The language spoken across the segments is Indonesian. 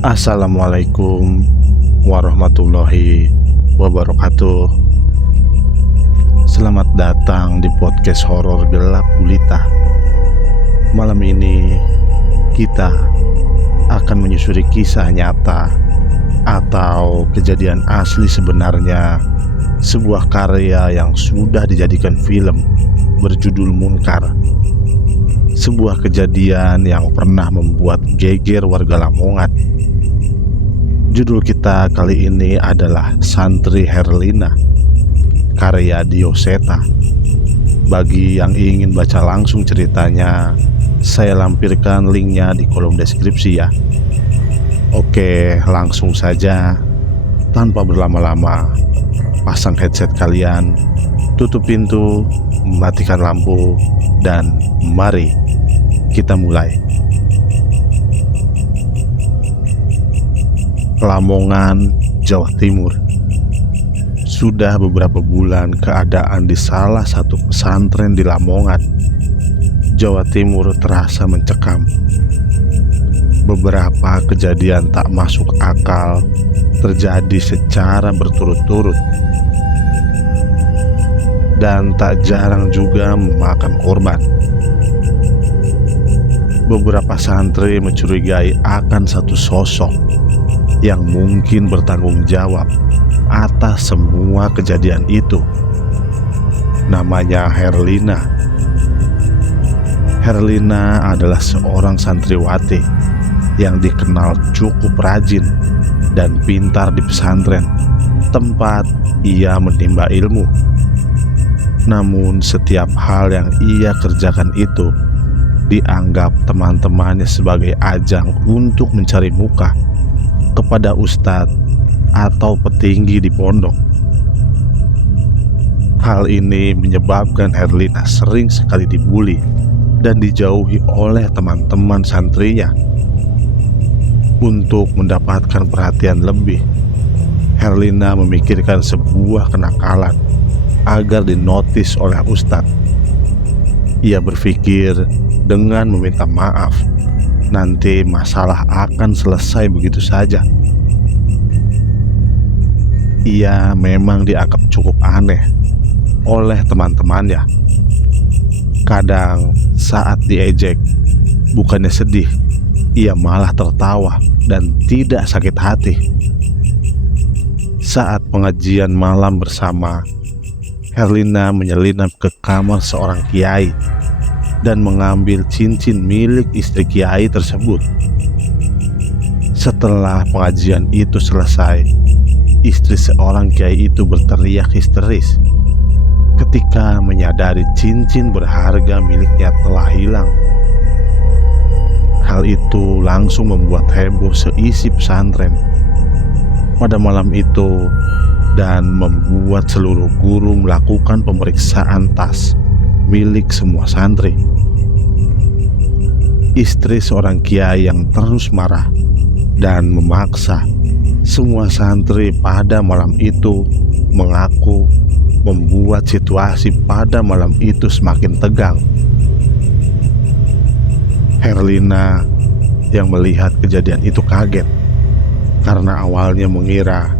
Assalamualaikum warahmatullahi wabarakatuh. Selamat datang di podcast horor gelap gulita. Malam ini kita akan menyusuri kisah nyata atau kejadian asli sebenarnya sebuah karya yang sudah dijadikan film berjudul Munkar. Sebuah kejadian yang pernah membuat geger warga Lamongan. Judul kita kali ini adalah Santri Herlina, karya Dioseta. Bagi yang ingin baca langsung ceritanya, saya lampirkan linknya di kolom deskripsi ya. Oke, langsung saja. Tanpa berlama-lama, pasang headset kalian, tutup pintu, matikan lampu, dan mari kita mulai. Lamongan, Jawa Timur. Sudah beberapa bulan keadaan di salah satu pesantren di Lamongan, Jawa Timur terasa mencekam. Beberapa kejadian tak masuk akal terjadi secara berturut-turut dan tak jarang juga memakan korban. Beberapa santri mencurigai akan satu sosok yang mungkin bertanggung jawab atas semua kejadian itu. Namanya Herlina. Herlina adalah seorang santriwati yang dikenal cukup rajin dan pintar di pesantren tempat ia menimba ilmu. Namun setiap hal yang ia kerjakan itu dianggap teman-temannya sebagai ajang untuk mencari muka kepada ustadz atau petinggi di pondok. Hal ini menyebabkan Herlina sering sekali dibully dan dijauhi oleh teman-teman santrinya. Untuk mendapatkan perhatian lebih, Herlina memikirkan sebuah kenakalan agar dinotis oleh ustadz. Ia berpikir dengan meminta maaf, nanti masalah akan selesai begitu saja. Ia memang dianggap cukup aneh oleh teman-temannya. Kadang saat diejek, bukannya sedih, ia malah tertawa dan tidak sakit hati. Saat pengajian malam bersama, Herlina menyelinap ke kamar seorang kiai dan mengambil cincin milik istri kiai tersebut. Setelah pengajian itu selesai, istri seorang kiai itu berteriak histeris ketika menyadari cincin berharga miliknya telah hilang. Hal itu langsung membuat heboh seisi pesantren pada malam itu dan membuat seluruh guru melakukan pemeriksaan tas milik semua santri. Istri seorang kiai yang terus marah dan memaksa semua santri pada malam itu mengaku membuat situasi pada malam itu semakin tegang. Herlina yang melihat kejadian itu kaget karena awalnya mengira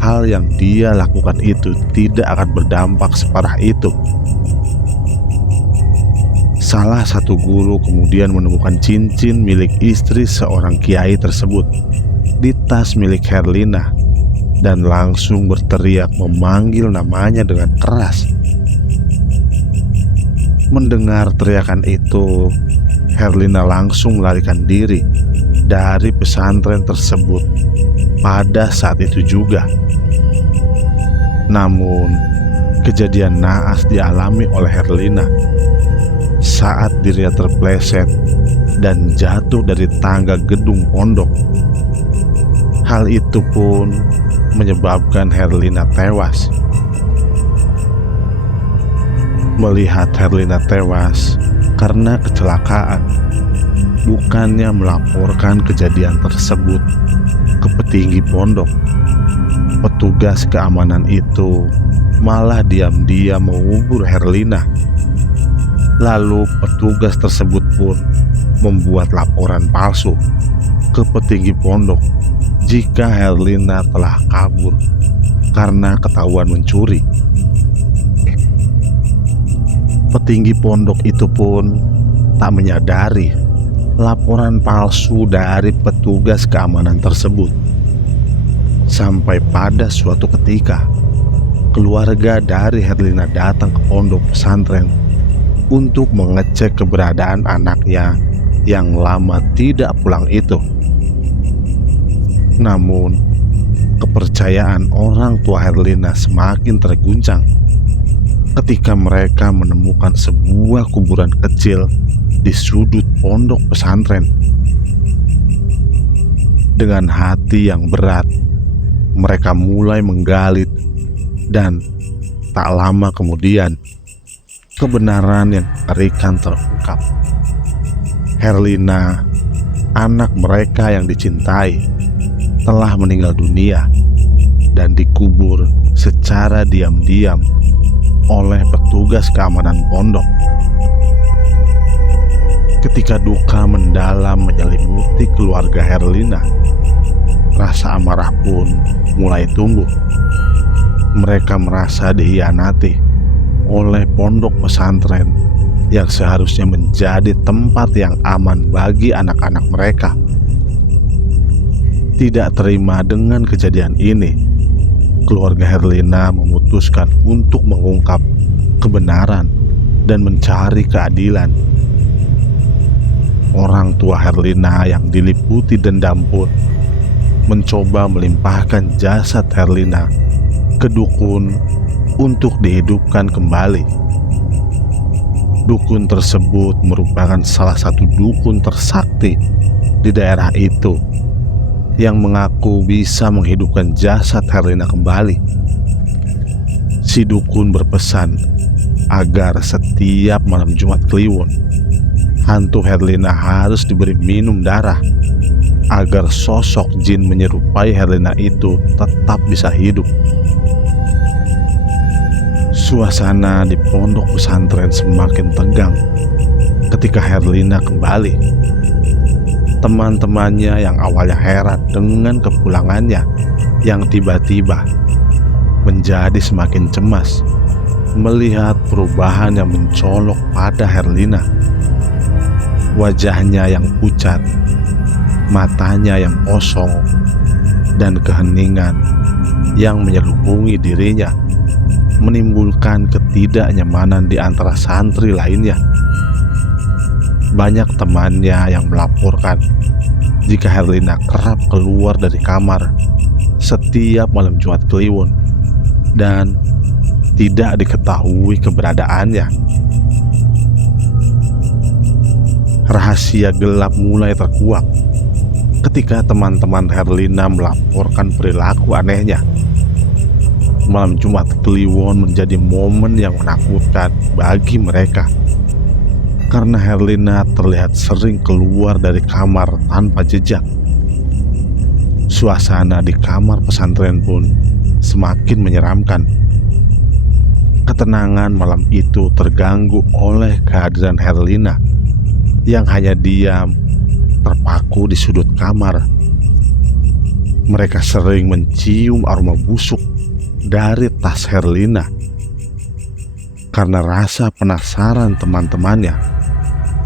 hal yang dia lakukan itu tidak akan berdampak separah itu. Salah satu guru kemudian menemukan cincin milik istri seorang kiai tersebut di tas milik Herlina dan langsung berteriak memanggil namanya dengan keras. Mendengar teriakan itu, Herlina langsung melarikan diri dari pesantren tersebut pada saat itu juga. Namun, kejadian naas dialami oleh Herlina saat dirinya terpleset dan jatuh dari tangga gedung pondok. Hal itu pun menyebabkan Herlina tewas. Melihat Herlina tewas karena kecelakaan, bukannya melaporkan kejadian tersebut ke petinggi pondok, petugas keamanan itu malah diam-diam mengubur Herlina. Lalu petugas tersebut pun membuat laporan palsu ke petinggi pondok jika Herlina telah kabur karena ketahuan mencuri. Petinggi pondok itu pun tak menyadari laporan palsu dari petugas keamanan tersebut. Sampai pada suatu ketika, keluarga dari Herlina datang ke pondok pesantren untuk mengecek keberadaan anaknya yang lama tidak pulang itu. Namun, kepercayaan orang tua Herlina semakin terguncang ketika mereka menemukan sebuah kuburan kecil di sudut pondok pesantren. Dengan hati yang berat, mereka mulai menggali, dan tak lama kemudian kebenaran yang mengerikan terungkap. Herlina, anak mereka yang dicintai, telah meninggal dunia dan dikubur secara diam-diam oleh petugas keamanan pondok. Ketika duka mendalam menyelimuti keluarga Herlina, rasa amarah pun mulai tumbuh. Mereka merasa dikhianati oleh pondok pesantren yang seharusnya menjadi tempat yang aman bagi anak-anak mereka. Tidak terima dengan kejadian ini, keluarga Herlina memutuskan untuk mengungkap kebenaran dan mencari keadilan. Orang tua Herlina yang diliputi dendam pun mencoba melimpahkan jasad Herlina ke dukun untuk dihidupkan kembali. Dukun tersebut merupakan salah satu dukun tersakti di daerah itu yang mengaku bisa menghidupkan jasad Herlina kembali. Si dukun berpesan agar setiap malam Jumat Kliwon, hantu Herlina harus diberi minum darah agar sosok jin menyerupai Herlina itu tetap bisa hidup. Suasana di pondok pesantren semakin tegang ketika Herlina kembali. Teman-temannya yang awalnya heran dengan kepulangannya yang tiba-tiba menjadi semakin cemas melihat perubahan yang mencolok pada Herlina. Wajahnya yang pucat, matanya yang kosong, dan keheningan yang menyelubungi dirinya menimbulkan ketidaknyamanan di antara santri lainnya. Banyak temannya yang melaporkan jika Herlina kerap keluar dari kamar setiap malam Jumat Kliwon dan tidak diketahui keberadaannya. Rahasia gelap mulai terkuak ketika teman-teman Herlina melaporkan perilaku anehnya. Malam Jumat Kliwon menjadi momen yang menakutkan bagi mereka karena Herlina terlihat sering keluar dari kamar tanpa jejak. Suasana di kamar pesantren pun semakin menyeramkan. Ketenangan malam itu terganggu oleh kehadiran Herlina yang hanya diam terpaku di sudut kamar. Mereka sering mencium aroma busuk dari tas Herlina. Karena rasa penasaran teman-temannya,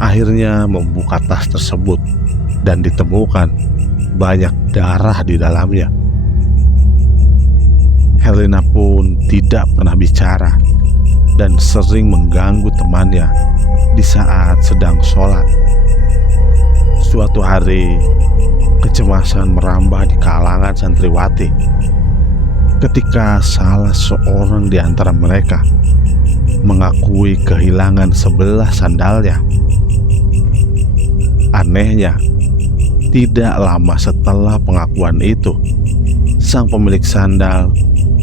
akhirnya membuka tas tersebut dan ditemukan banyak darah di dalamnya. Herlina pun tidak pernah bicara dan sering mengganggu temannya di saat sedang sholat. Suatu hari, kecemasan merambah di kalangan santriwati ketika salah seorang di antara mereka mengakui kehilangan sebelah sandalnya. Anehnya, tidak lama setelah pengakuan itu, sang pemilik sandal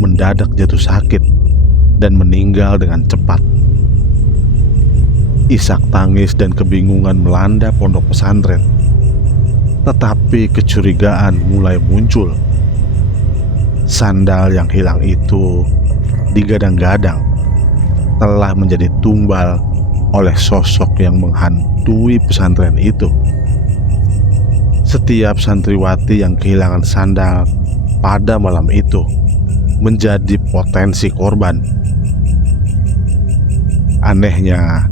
mendadak jatuh sakit dan meninggal dengan cepat. Isak tangis dan kebingungan melanda pondok pesantren, tetapi kecurigaan mulai muncul. Sandal yang hilang itu digadang-gadang telah menjadi tumbal oleh sosok yang menghantui pesantren itu. Setiap santriwati yang kehilangan sandal pada malam itu menjadi potensi korban. Anehnya,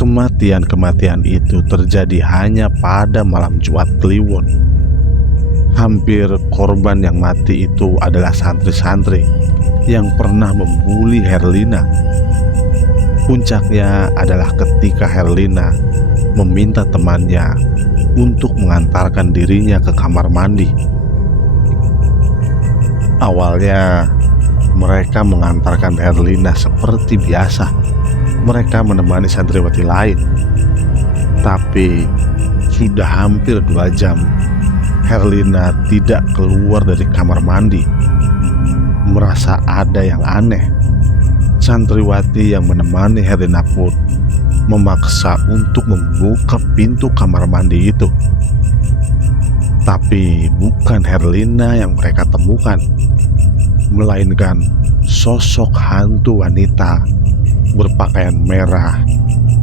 kematian-kematian itu terjadi hanya pada malam Jumat Kliwon. Hampir korban yang mati itu adalah santri-santri yang pernah membuli Herlina. Puncaknya adalah ketika Herlina meminta temannya untuk mengantarkan dirinya ke kamar mandi. Awalnya mereka mengantarkan Herlina seperti biasa. Mereka menemani santriwati lain. Tapi sudah hampir 2 jam Herlina tidak keluar dari kamar mandi. Merasa ada yang aneh. Santriwati yang menemani Herlina pun memaksa untuk membuka pintu kamar mandi itu. Tapi bukan Herlina yang mereka temukan, melainkan sosok hantu wanita berpakaian merah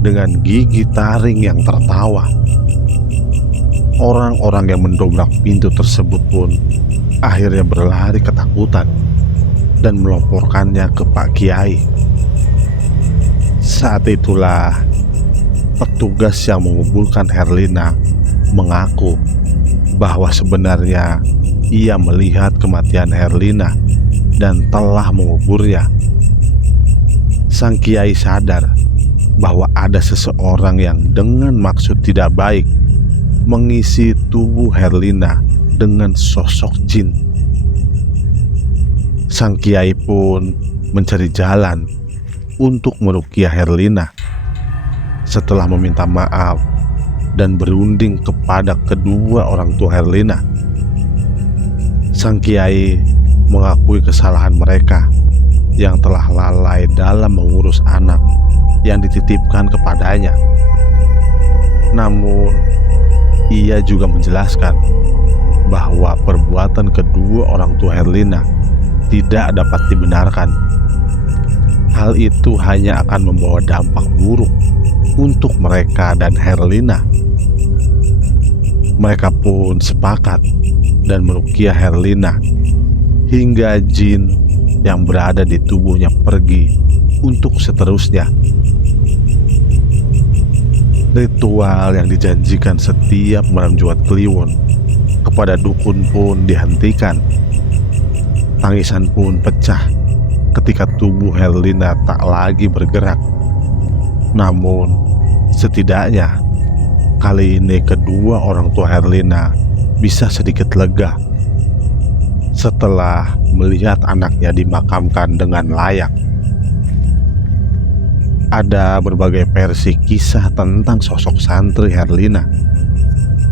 dengan gigi taring yang tertawa. Orang-orang yang mendobrak pintu tersebut pun akhirnya berlari ketakutan dan melaporkannya ke Pak Kiai. Saat itulah petugas yang menguburkan Herlina mengaku bahwa sebenarnya ia melihat kematian Herlina dan telah menguburnya. Sang Kiai sadar bahwa ada seseorang yang dengan maksud tidak baik mengisi tubuh Herlina dengan sosok jin. Sang Kiai pun mencari jalan untuk meruqyah Herlina. Setelah meminta maaf dan berunding kepada kedua orang tua Herlina, Sang Kiai mengakui kesalahan mereka yang telah lalai dalam mengurus anak yang dititipkan kepadanya. Namun ia juga menjelaskan bahwa perbuatan kedua orang tua Herlina tidak dapat dibenarkan. Hal itu hanya akan membawa dampak buruk untuk mereka dan Herlina. Mereka pun sepakat dan meruqyah Herlina hingga jin yang berada di tubuhnya pergi untuk seterusnya. Ritual yang dijanjikan setiap malam Jumat Kliwon kepada dukun pun dihentikan. Tangisan pun pecah ketika tubuh Herlina tak lagi bergerak. Namun setidaknya kali ini kedua orang tua Herlina bisa sedikit lega setelah melihat anaknya dimakamkan dengan layak. Ada berbagai versi kisah tentang sosok santri Herlina.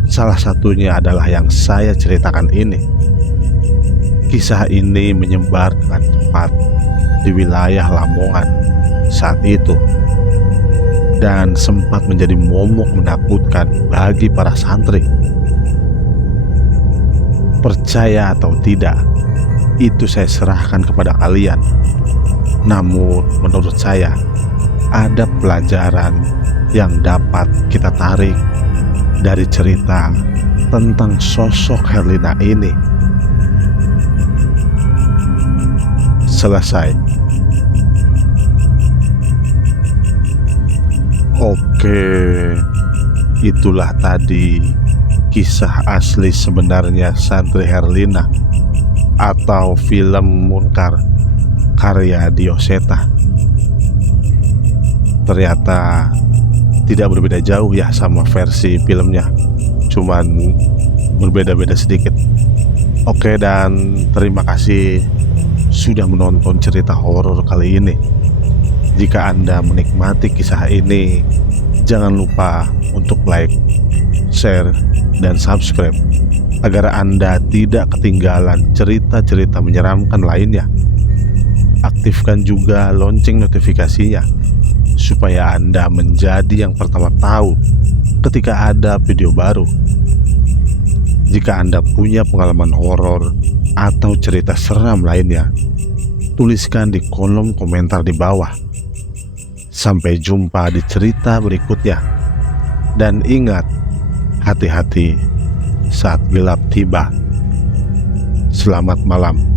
Salah satunya adalah yang saya ceritakan ini. Kisah ini menyebar dengan cepat di wilayah Lamongan saat itu dan sempat menjadi momok menakutkan bagi para santri. Percaya atau tidak, itu saya serahkan kepada kalian. Namun menurut saya ada pelajaran yang dapat kita tarik dari cerita tentang sosok Herlina ini. Selesai. Oke, itulah tadi kisah asli sebenarnya santri Herlina atau film Munkar karya Dioseta. Ternyata tidak berbeda jauh ya sama versi filmnya, cuman berbeda-beda sedikit. Oke, dan terima kasih sudah menonton cerita horor kali ini. Jika Anda menikmati kisah ini, jangan lupa untuk like, share, dan subscribe agar Anda tidak ketinggalan cerita-cerita menyeramkan lainnya. Aktifkan juga lonceng notifikasinya supaya Anda menjadi yang pertama tahu ketika ada video baru. Jika Anda punya pengalaman horor atau cerita seram lainnya, tuliskan di kolom komentar di bawah. Sampai jumpa di cerita berikutnya. Dan ingat, hati-hati, saat gelap tiba. Selamat malam.